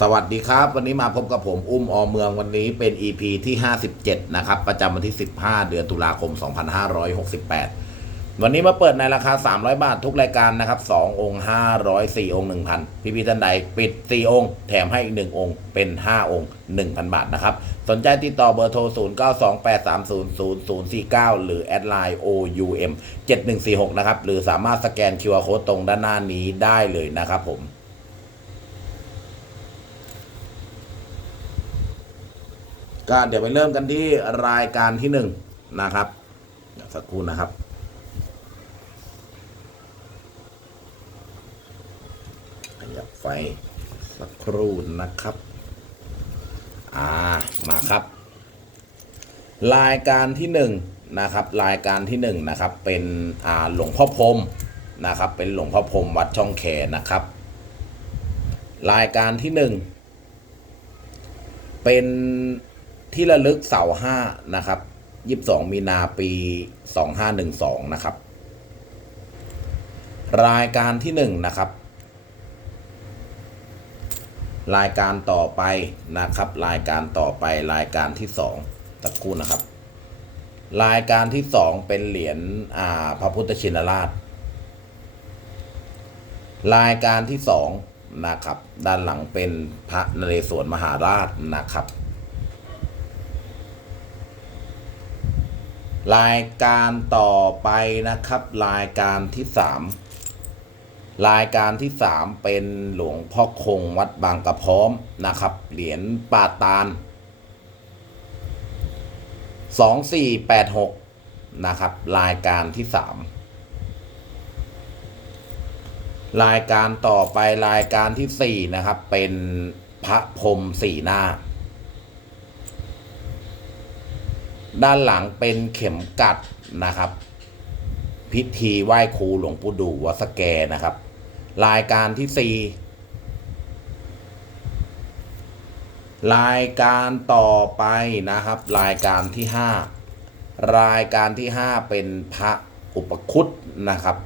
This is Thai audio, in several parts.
สวัสดีครับ วันนี้มาพบกับผมอุ้มอเมืองวันนี้เป็น EP ที่ 57 นะครับ ประจำวันที่ 15 เดือนตุลาคม 2568 วันนี้มาเปิดในราคา 300 บาททุกรายการนะครับ 2 องค์ 500 4 องค์ 1,000 พี่พี่ท่านใดปิด 4 องค์ แถมให้อีก 1 องค์เป็น 5 องค์ 1,000 บาทนะครับ สนใจติดต่อเบอร์โทร 0928300049 หรือแอดไลน์ OUM 7146 นะครับ หรือสามารถสแกน QR Code ตรงด้านหน้านี้ได้เลยนะครับผม ก็เดี๋ยวไปเริ่มกันที่รายการที่หนึ่งนะครับสักครู่นะครับ ขยับไฟสักครู่นะครับ อ่า มาครับ รายการที่หนึ่งนะครับ รายการที่หนึ่งนะครับ เป็นอ่าหลวงพ่อพรมนะครับ เป็นหลวงพ่อพรมวัดช่องแคนะครับ รายการที่หนึ่งเป็น ที่ระลึกเสาห้านะครับยี่สองมีนาปีสองห้าหนึ่งสองนะครับ รายการที่หนึ่งนะครับ รายการต่อไปนะครับ รายการต่อไปรายการที่สองสักครู่นะครับ รายการที่สองเป็นเหรียญอ่าพระพุทธชินราช รายการที่สองนะครับ ด้านหลังเป็นพระนเรศวรมหาราชนะครับ รายการต่อไปนะครับ รายการที่สามรายการที่สามเป็นหลวงพ่อคงวัดบางกระพร้อมนะครับ เหรียญปาตานสองสี่แปดหกนะครับ รายการที่สามรายการต่อไปรายการที่สี่นะครับ เป็นพระพรมสี่หน้า ด้านหลังเป็นเข็มกัดนะครับ พิธีไหว้ครูหลวงปู่ดูวัดสแกนะครับ รายการที่สี่รายการต่อไปนะครับ รายการที่ห้ารายการที่ห้าเป็นพระอุปคุตนะครับ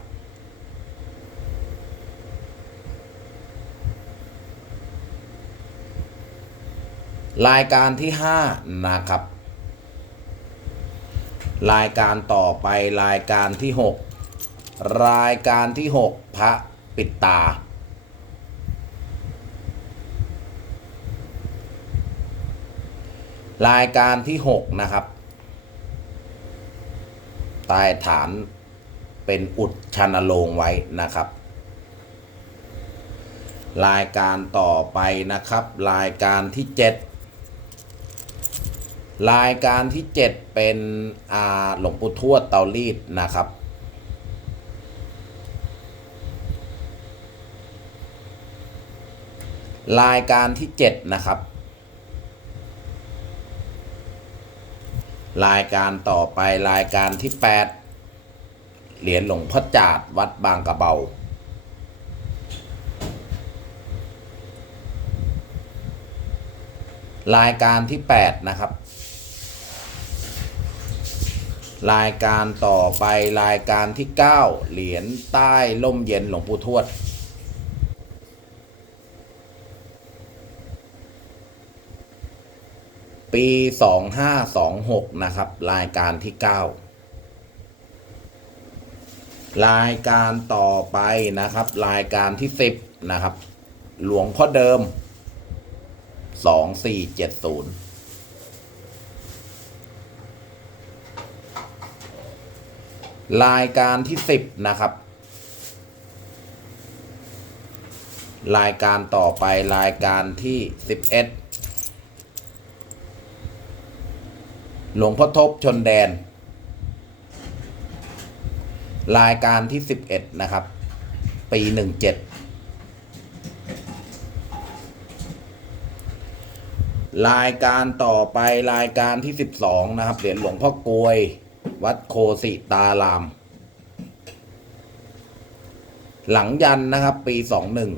รายการที่ห้านะครับ รายการต่อไปรายการที่หกรายการที่หกพระปิดตา รายการที่หกนะครับใต้ฐานเป็นอุดชันโลงไว้นะครับ รายการต่อไปนะครับ รายการที่เจ็ด รายการที่ 7 เป็นอาหลวงปู่ทวดเตารีดนะครับ รายการที่ 7 นะครับ รายการต่อไปรายการที่ 8 เหรียญหลวงพ่อจาดวัดบางกระเบารายการที่ 8 นะครับ รายการต่อไปรายการที่ 9 เหรียญใต้ล่มเย็นหลวงปู่ทวด ปี 2526 นะครับ รายการที่ 9 รายการต่อไปนะครับ รายการที่ 10 นะครับ หลวงพ่อเดิม 2470 รายการที่สิบนะครับ รายการต่อไปรายการที่สิบเอ็ดหลวงพ่อทบชนแดน รายการที่สิบเอ็ดนะครับ ปีหนึ่งเจ็ดรายการต่อไปรายการที่สิบสองนะครับเหรียญหลวงพ่อกลวย วัดโคสิตาราม หลังยันนะครับ ปีสองหนึ่ง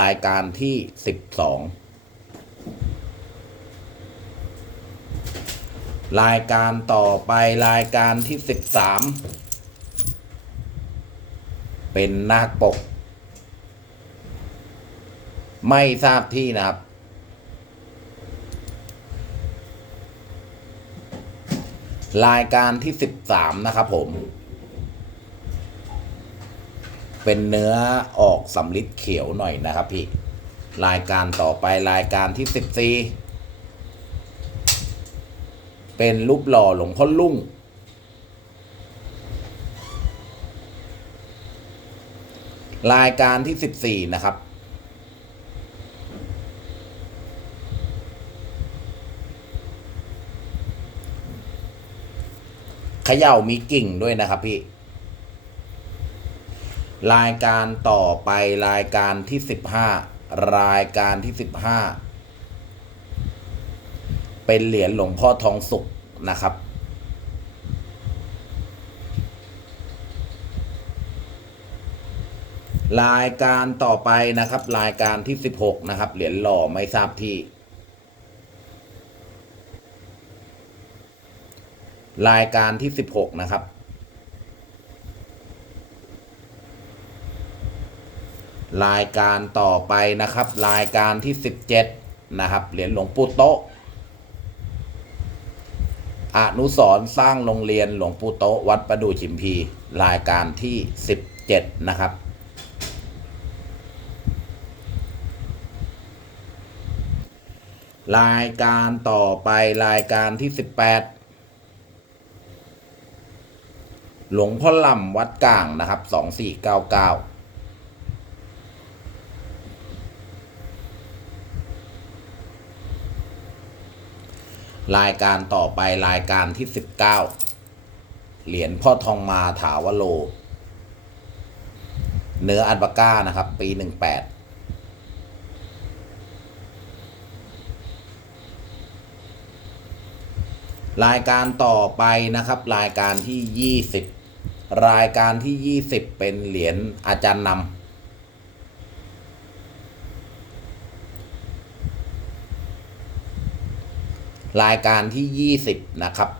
รายการที่สิบสองรายการต่อไปรายการที่สิบสามเป็นนาคปก ไม่ทราบที่นะครับ รายการที่สิบสามนะครับผม เป็นเนื้อออกสำลิดเขียวหน่อยนะครับพี่ รายการต่อไปรายการที่สิบสี่เป็นรูปหล่อหลวงพ่อลุ่ง รายการที่สิบสี่นะครับ เขย่ามีกิ่งด้วยนะครับพี่ รายการต่อไปรายการที่สิบห้ารายการที่สิบห้าเป็นเหรียญหลวงพ่อทองสุกนะครับ รายการต่อไปนะครับ รายการที่สิบหกนะครับ เหรียญหล่อไม่ทราบที่ รายการที่สิบหกนะครับ รายการต่อไปนะครับ รายการที่สิบเจ็ดนะครับ เหรียญหลวงปู่โตอนุสรสร้างโรงเรียนหลวงปู่โตวัดประดูชิมพี รายการที่สิบเจ็ดนะครับรายการต่อไปรายการที่ 18 หลวงพ่อลำวัดกลางนะครับสองสี่เก้าเก้ารายการต่อไปรายการที่สิบเก้าเหรียญพ่อทองมาถาวโล เนื้ออัลบาก้านะครับ ปีหนึ่งแปดรายการต่อไปนะครับ รายการที่ยี่สิบ รายการที่ยี่สิบเป็นเหรียญอาจารย์นำรายการที่ยี่สิบนะครับ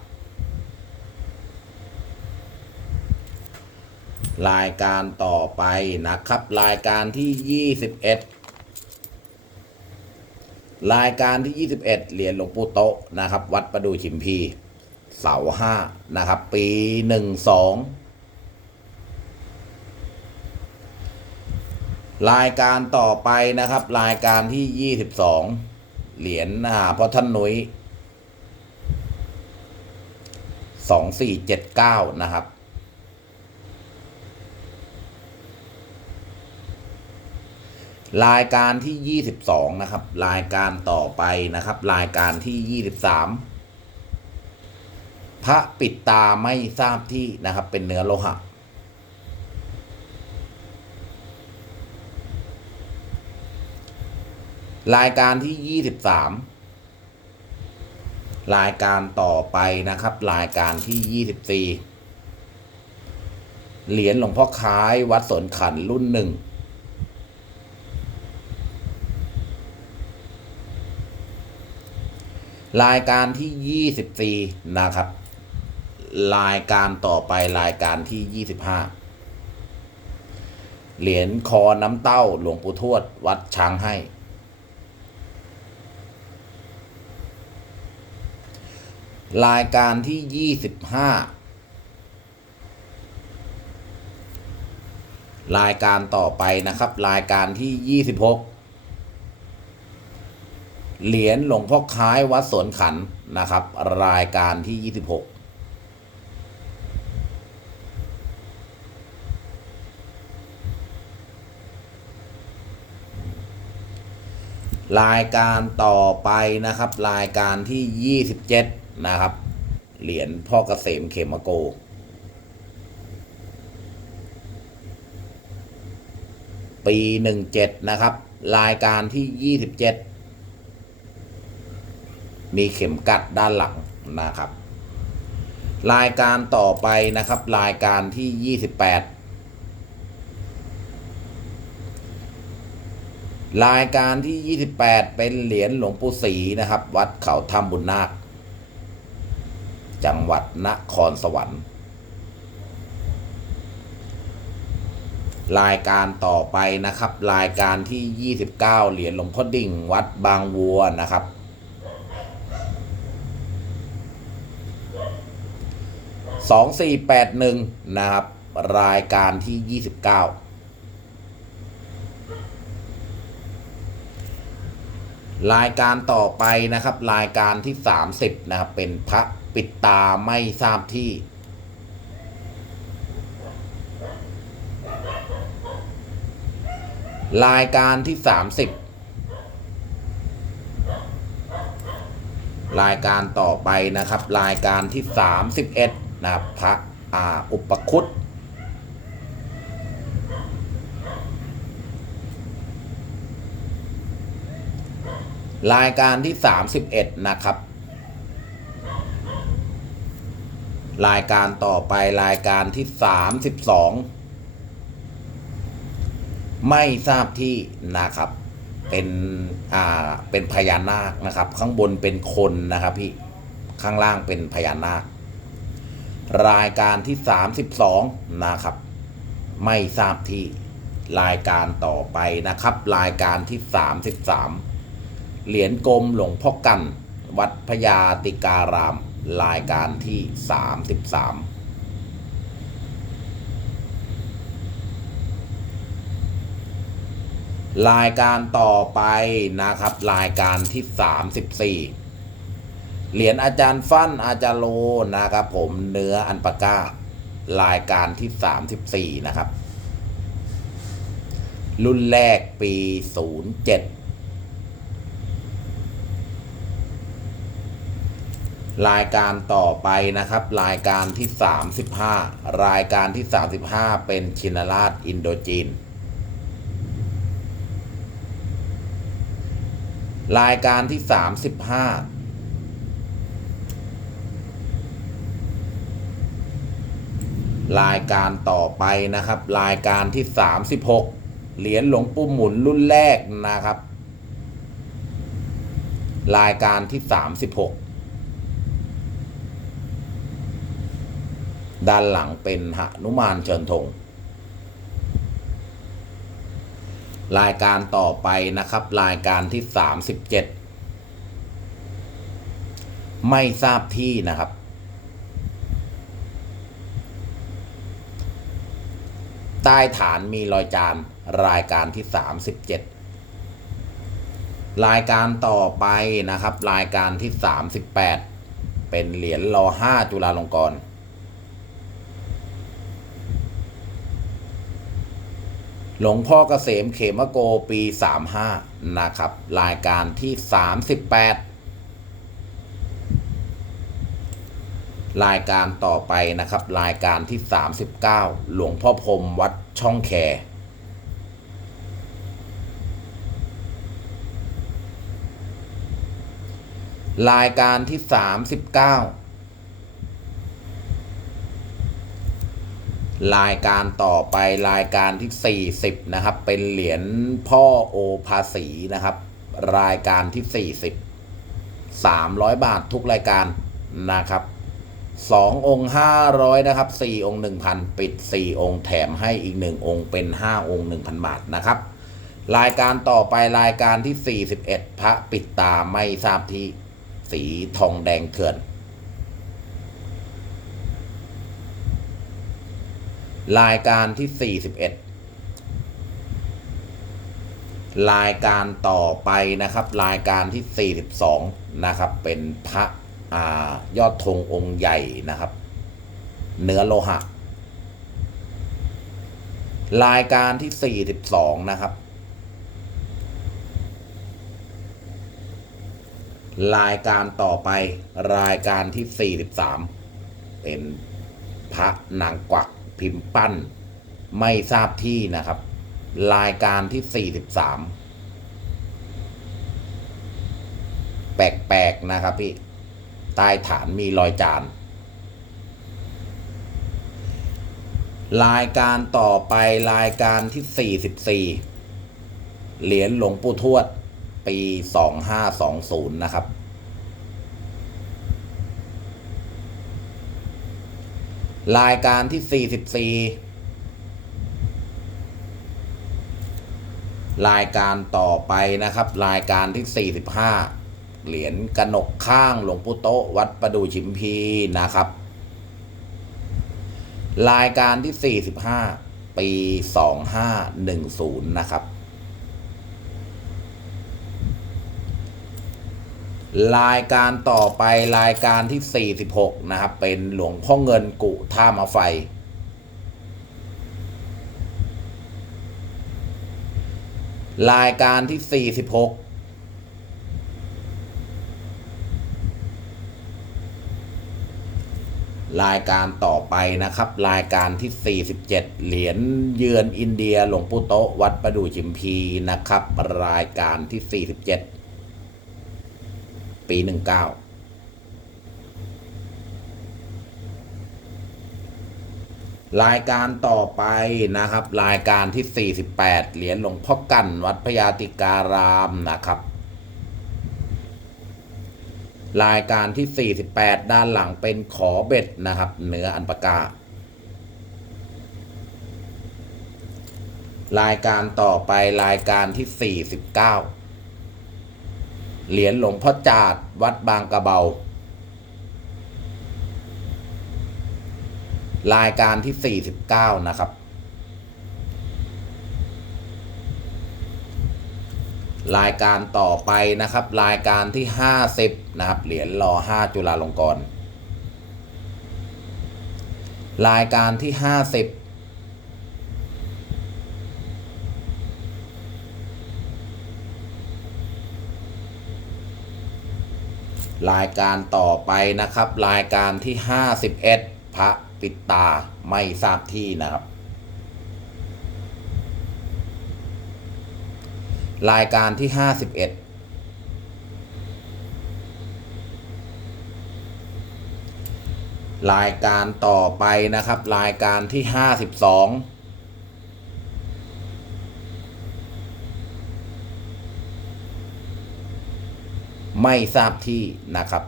รายการต่อไปนะครับ รายการที่ยี่สิบเอ็ดรายการที่ 21 เหรียญหลวงปู่โตนะครับ วัดประดู่ชิมพี เสาห้านะครับ ปี 12 รายการต่อไปนะครับ รายการที่22เหรียญอ่าพ่อท่านหนุย2479นะครับ รายการที่22นะครับ รายการต่อไปนะครับ รายการที่23พระปิดตาไม่ทราบที่นะครับ เป็นเนื้อโลหะ รายการที่ 23 รายการต่อไปนะครับ รายการที่ 24 เหรียญหลวงพ่อคล้ายวัดสนขันรุ่นหนึ่งรายการที่ 24 นะครับ รายการต่อไปรายการที่ 25 เหรียญคอน้ำเต้าหลวงปู่ทวดวัดช้างให้ รายการที่25รายการต่อไปนะครับ รายการที่26เหรียญหลวงพ่อคล้ายวัดสวนขันนะครับ รายการที่26รายการต่อไปนะครับ รายการที่27 นะครับ เหรียญพ่อเกษมเขมโก ปี17นะครับ รายการที่27มีเข็มกัดด้านหลังนะครับ รายการต่อไปนะครับ รายการที่28รายการที่ 28 เป็นเหรียญหลวงปู่ศรีนะครับ วัดเขาถ้ำบุญนาค จังหวัดนครสวรรค์ รายการต่อไปนะครับ รายการที่ 29 เหรียญหลวงพ่อดิ่งวัดบางวัวนะครับสองสี่แปดหนึ่งนะครับ รายการที่ยี่สิบเก้ารายการต่อไปนะครับ รายการที่สามสิบนะครับ เป็นพระ ปิดตาไม่ทราบที่ รายการที่สามสิบรายการต่อไปนะครับ รายการที่สามสิบเอ็ดนะครับพระอาอุปคุตรายการที่ 31 นะครับ รายการต่อไปรายการที่ 32 ไม่ทราบที่นะครับ เป็นอ่าเป็นพญานาคนะครับ ข้างบนเป็นคนนะครับพี่ข้างล่างเป็นพญานาค รายการที่ 32 นะครับ ไม่ทราบที่รายการต่อไปนะครับ รายการที่ 33 เหรียญกลมหลวงพ่อกัน วัดพญาติการาม รายการที่ 33รายการต่อไปนะครับ รายการที่34เหรียญอาจารย์ฟั่นอาจารย์โลนะครับ ผมเนื้ออันปาก้ารายการที่34นะครับ รุ่นแรกปี07 รายการต่อไปนะครับ รายการที่ 35 รายการที่ 35 เป็นชินราชอินโดจีน รายการที่ 35รายการต่อไปนะครับ รายการที่ 36 เหรียญหลวงปู่หมุนรุ่นแรกนะครับ รายการที่ 36 ด้านหลังเป็นหนุมานเชิญธงรายการต่อไปนะครับ รายการที่ 37 ไม่ทราบที่นะครับ ใต้ฐานมีรอยจานรายการที่ 37 รายการต่อไปนะครับ รายการที่ 38 เป็นเหรียญรอ5จุฬาลงกรณ์ หลวงพ่อเกษมเขมโกปี 35 นะครับ รายการที่ 38 รายการต่อไปนะครับ รายการที่ 39 หลวงพ่อพรมวัดช่องแครายการที่ 39 รายการต่อไปรายการที่ 40 นะครับ เป็นเหรียญพ่อโอภาษีนะครับ รายการที่ 40 300 บาททุกรายการนะครับ2องค์500นะครับ4องค์1,000ปิด4องค์แถมให้อีก1องค์เป็น5องค์1,000บาทนะครับ รายการต่อไปรายการที่41พระปิดตาไม่ทราบที่สีทองแดงเถื่อน รายการที่41รายการต่อไปนะครับ รายการที่42นะครับ เป็นพระอยอดธงองค์ใหญ่นะครับ เนื้อโลหะ รายการที่42นะครับ รายการต่อไปรายการที่43เป็นพระนางกวัก พิมพ์ปั้น ไม่ทราบที่นะครับ รายการที่ 43 แปลกๆนะครับพี่ใต้ฐานมีรอยจาน รายการต่อไปรายการที่ 44 เหรียญหลวงปู่ทวด ปี 2520 นะครับ รายการที่ 44 รายการต่อไปนะครับ รายการที่ 45 เหรียญกระหนกข้างหลวงปู่โตวัดประดูชิมพีนะครับ รายการที่ 45 ปี 2510 นะครับ รายการต่อไปรายการที่ 46 นะครับ เป็นหลวงพ่อเงินกุท่ามาไฟ รายการที่ 46รายการต่อไปนะครับ รายการที่ 47 เหรียญเยือนอินเดียหลวงปู่โตวัดประดู่จิมพีนะครับ รายการที่ 47 ปี19รายการต่อไปนะครับ รายการที่ 48 เหรียญหลวงพ่อกันวัดพญาติการามนะครับ รายการที่ 48 ด้านหลังเป็นขอเบ็ดนะครับเหนืออันปาการายการต่อไปรายการที่ 49 เหรียญหลวงพ่อจาดวัดบางกระเบา รายการที่ 49 นะครับ รายการต่อไปนะครับ รายการที่ 50 นะครับ เหรียญรอ 5 จุฬาลงกรณ์รายการที่ 50 รายการต่อไปนะครับ รายการที่ 51 พระปิดตาไม่ทราบที่นะครับ รายการที่ 51 รายการต่อไปนะครับ รายการที่ 52 ไม่ทราบที่นะครับ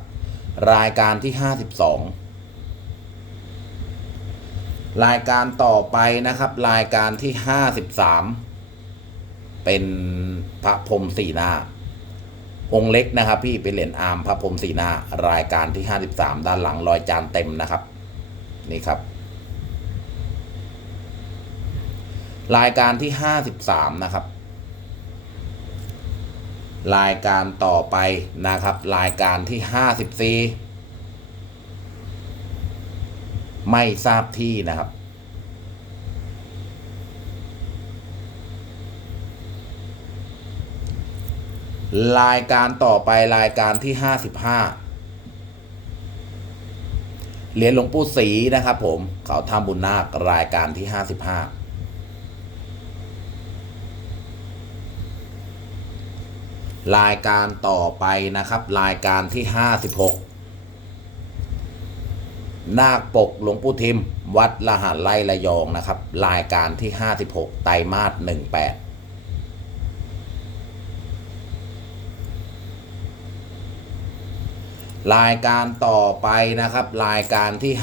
รายการที่ 52 รายการต่อไปนะครับ รายการที่ 53 เป็นพระพรหมสีหน้า องค์เล็กนะครับ พี่เป็นเหรียญอาร์มพระพรหมสีหน้า รายการที่ 53 ด้านหลังรอยจานเต็มนะครับ นี่ครับ รายการที่ 53 นะครับ รายการต่อไปนะครับ รายการที่ 54 ไม่ทราบที่นะครับ รายการต่อไปรายการที่ 55 เหรียญหลวงปู่ศรีนะครับผมเขาทำบุญนาครายการที่ 55 รายการต่อไปนะครับ รายการที่ 56 นาคปกหลวงปู่ทิม วัดละหันไล่ระยองนะครับ รายการที่ 56 ไตรมาส18รายการต่อไปนะครับ รายการที่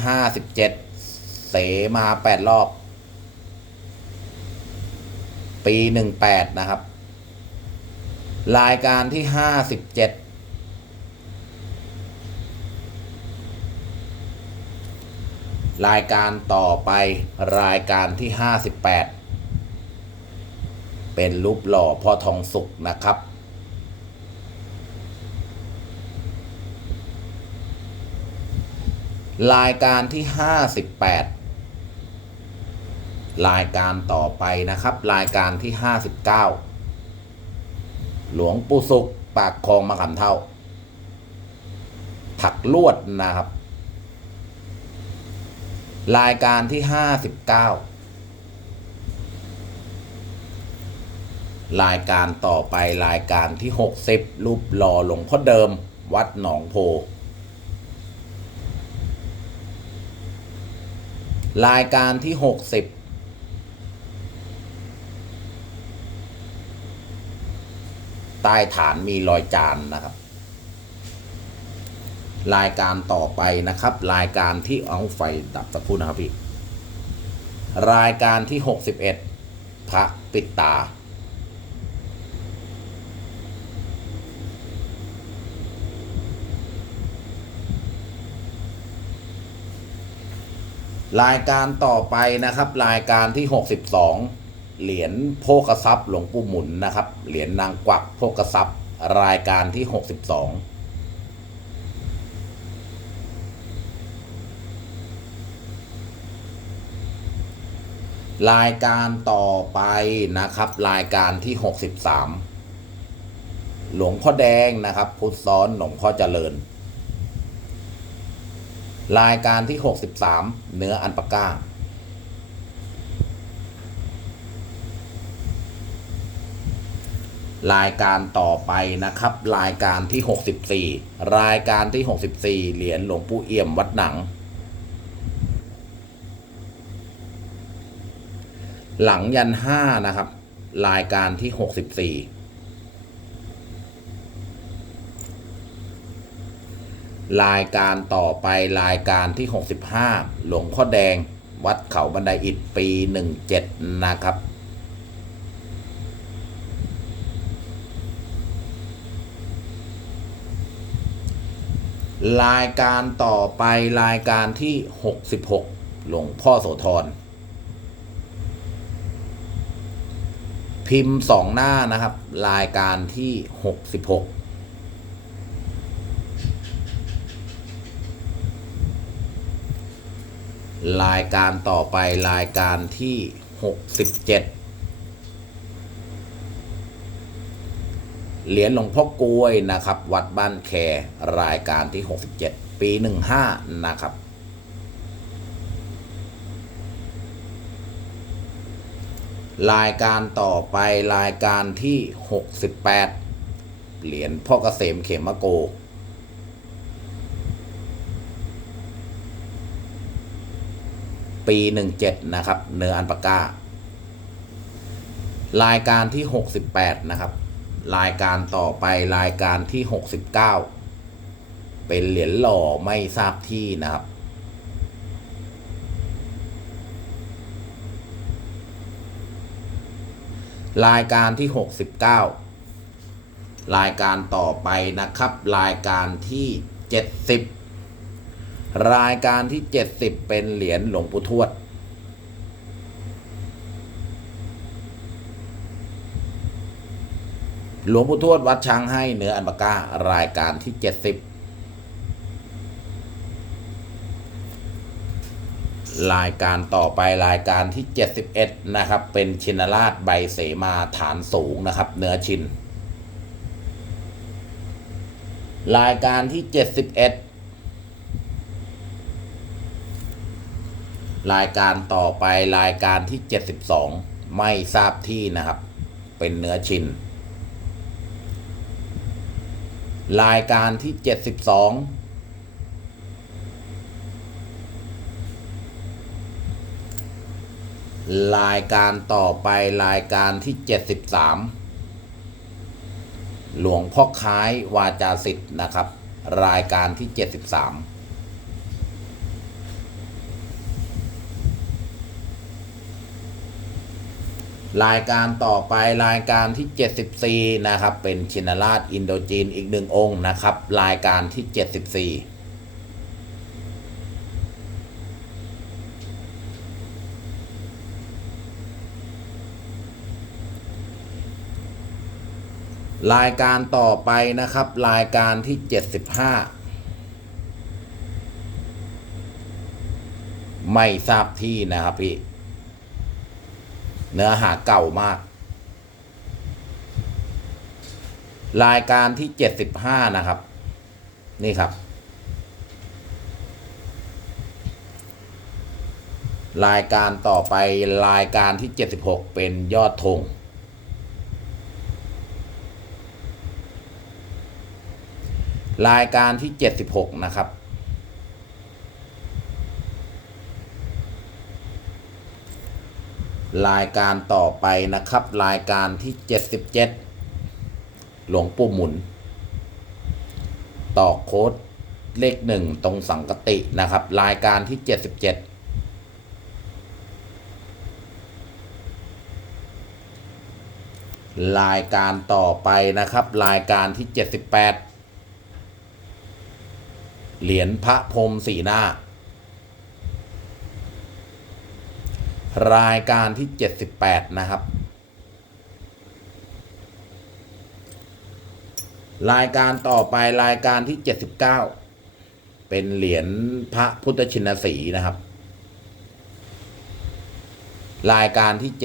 57เสมา8รอบ ปี18นะครับ รายการที่57รายการต่อไปรายการที่58เป็นรูปหล่อพ่อทองสุกนะครับ รายการที่58รายการต่อไปนะครับ รายการที่59 หลวงปู่สุกปากคลองมะขามเท่า ถักลวดนะครับ รายการที่59รายการต่อไปรายการที่60รูปหล่อหลวงพ่อเดิม วัดหนองโพ รายการที่60ใต้ฐานมีรอยจานนะครับ รายการต่อไปนะครับ รายการที่เอาไฟดับสักครู่นะครับพี่ รายการที่61พระปิดตา รายการต่อไปนะครับ รายการที่62 เหรียญโภกทรัพย์หลวงปู่หมุนนะครับ เหรียญนางกวักโภกทรัพย์รายการที่ 62รายการต่อไปนะครับ รายการที่ 63 หลวงพ่อแดงนะครับพุทธซ้อนหลวงพ่อเจริญ รายการที่ 63 เนื้ออันปาก้า รายการต่อไปนะครับ รายการที่ 64 รายการที่ 64 เหรียญหลวงปู่เอี่ยมวัดหนัง หลังยันห้านะครับ รายการที่ 64 รายการต่อไปรายการที่ 65 หลวงพ่อแดง วัดเขาบันไดอิฐปี 17 นะครับ รายการต่อไปรายการที่ 66 หลวงพ่อโสธร พิมพ์สองหน้านะครับ รายการที่ 66รายการต่อไปรายการที่ 67 เหรียญหลวงพ่อกล้วยนะครับ วัดบ้านแครายการที่ 67 ปี 15 นะครับ รายการต่อไปรายการที่ 68 เหรียญพ่อเกษมเขมโกปี 17 นะครับ เนื้ออันปากา รายการที่ 68 นะครับ รายการต่อไปรายการที่ 69 เป็นเหรียญหล่อไม่ทราบที่นะครับ รายการที่ 69 รายการต่อไปนะครับ รายการที่ 70 รายการที่ 70 เป็นเหรียญหลวงปู่ทวด หลวงปู่ทวดวัดช้างให้เนื้ออันปาก้ารายการที่70รายการต่อไปรายการที่ 71 นะครับ เป็นชินราชใบเสมาฐานสูงนะครับ เนื้อชิน รายการที่ 71 รายการต่อไปรายการที่ 72 ไม่ทราบที่นะครับ เป็นเนื้อชิน รายการที่ 72 รายการต่อไปรายการที่ 73 หลวงพ่อค้ายวาจาสิทธิ์นะครับ รายการที่ 73 รายการต่อไปรายการที่ 74 นะครับ เป็นชินราชอินโดจีนอีกหนึ่งองค์นะครับ รายการที่ 74รายการต่อไปนะครับ รายการที่ 75 ไม่ทราบที่นะครับพี่ เนื้อหาเก่ามาก รายการที่75นะครับ นี่ครับ รายการต่อไปรายการที่76เป็นยอดธงรายการที่ 76 นะครับ รายการต่อไปนะครับ รายการที่ 77 หลวงปู่หมุน ต่อโค้ดเลขหนึ่งตรงสังกตินะครับ รายการที่ 77รายการต่อไปนะครับ รายการที่ 78 เหรียญพระพรมสีหน้า รายการที่ 78 นะครับ รายการต่อไปรายการที่ 79 เป็นเหรียญพระพุทธชินสีนะครับ รายการที่ 79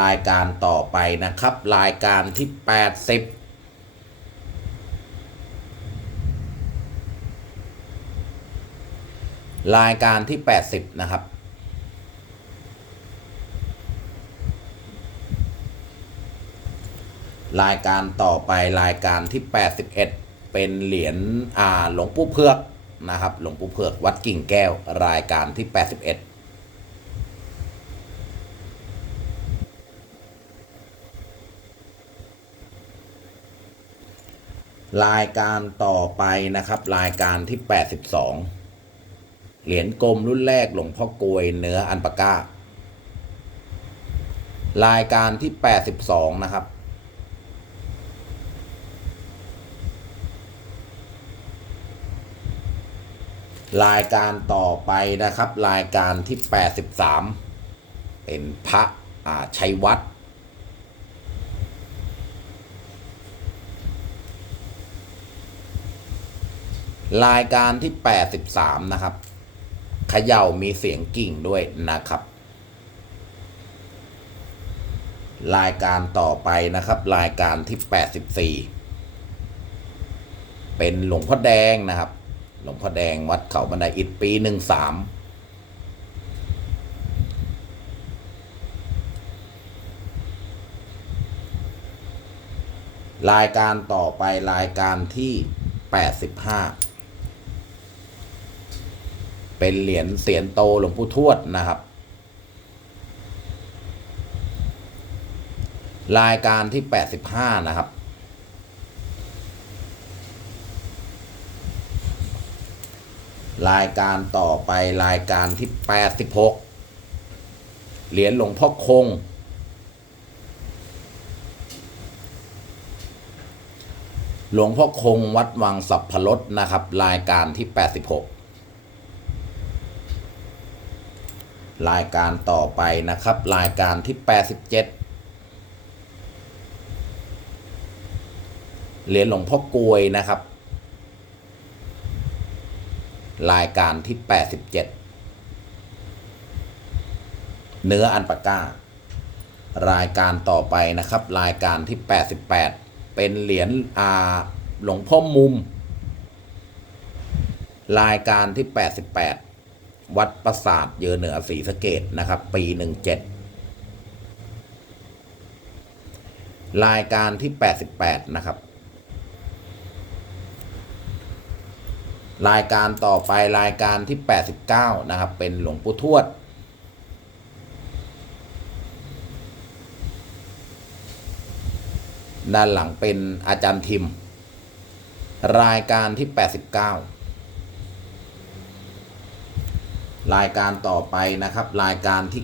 รายการต่อไปนะครับ รายการที่ 80 รายการที่ 80 นะครับ รายการต่อไปรายการที่ 81 เป็นเหรียญอ่าหลวงปู่เพือกนะครับ หลวงปู่เพือกวัดกิ่งแก้วรายการที่ 81รายการต่อไปนะครับ รายการที่ 82 เหรียญกลมรุ่นแรกหลวงพ่อกลวยเนื้ออันปาก้ารายการที่ 82 นะครับ รายการต่อไปนะครับ รายการที่ 83 เป็นพระอาชัยวัดรายการที่ 83 นะครับ เขย่ามีเสียงกิ่งด้วยนะครับ รายการต่อไปนะครับ รายการที่84เป็นหลวงพ่อแดงนะครับ หลวงพ่อแดงวัดเขาบันไดอิฐปี13รายการต่อไปรายการที่ 85 เป็นเหรียญเสียนโตหลวงปู่ทวดนะครับ รายการที่ 85 นะครับ รายการต่อไปรายการที่ 86 เหรียญหลวงพ่อคง หลวงพ่อคงวัดวังสัพพรสนะครับ รายการที่ 86 รายการต่อไปนะครับ รายการที่ 87 เหรียญหลวงพ่อกลวยนะครับ รายการที่ 87 เนื้ออันปาก้ารายการต่อไปนะครับ รายการที่ 88 เป็นเหรียญอาหลวงพ่อมุม รายการที่ 88 วัดประสาทเยอเหนือศรีสะเกดนะครับ ปี17รายการที่88นะครับ รายการต่อไปรายการที่89นะครับ เป็นหลวงปู่ทวดด้านหลังเป็นอาจารย์ทิม รายการที่ 89 รายการต่อไปนะครับ รายการที่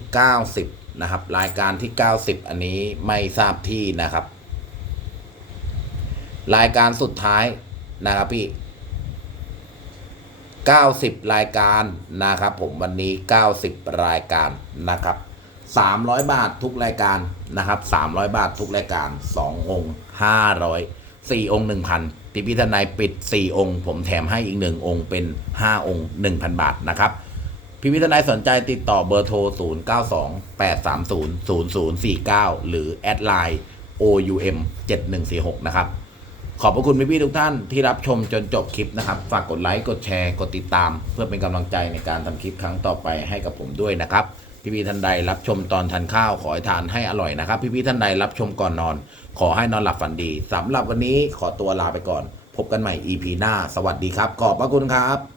90 นะครับ รายการที่ 90 อันนี้ไม่ทราบที่นะครับ รายการสุดท้ายนะครับพี่ 90 รายการนะครับ ผมวันนี้ 90 รายการนะครับ 300 บาททุกรายการนะครับ 300 บาททุกรายการ 2 องค์ 500 4 องค์ 1,000พิพิธนายปิด 4 องค์ ผมแถมให้อีก 1 องค์เป็น 5 องค์ 1,000 บาทนะครับ พิพิธนายสนใจติดต่อเบอร์โทร 0 9 2 8 3 0 0 0 4 9 หรือแอดไลน์ OUM 7146 นะครับ ขอบพระคุณพี่ๆทุกท่านที่รับชมจนจบคลิปนะครับ ฝากกดไลค์กดแชร์กดติดตาม เพื่อเป็นกำลังใจในการทำคลิปครั้งต่อไปให้กับผมด้วยนะครับพี่ๆท่านใดรับชมตอนทานข้าวขอให้ทานให้อร่อยนะครับ พี่ๆท่านใดรับชมก่อนนอน ขอให้นอนหลับฝันดีสำหรับวันนี้ขอตัวลาไปก่อน พบกันใหม่ EP หน้า สวัสดีครับ ขอบพระคุณครับ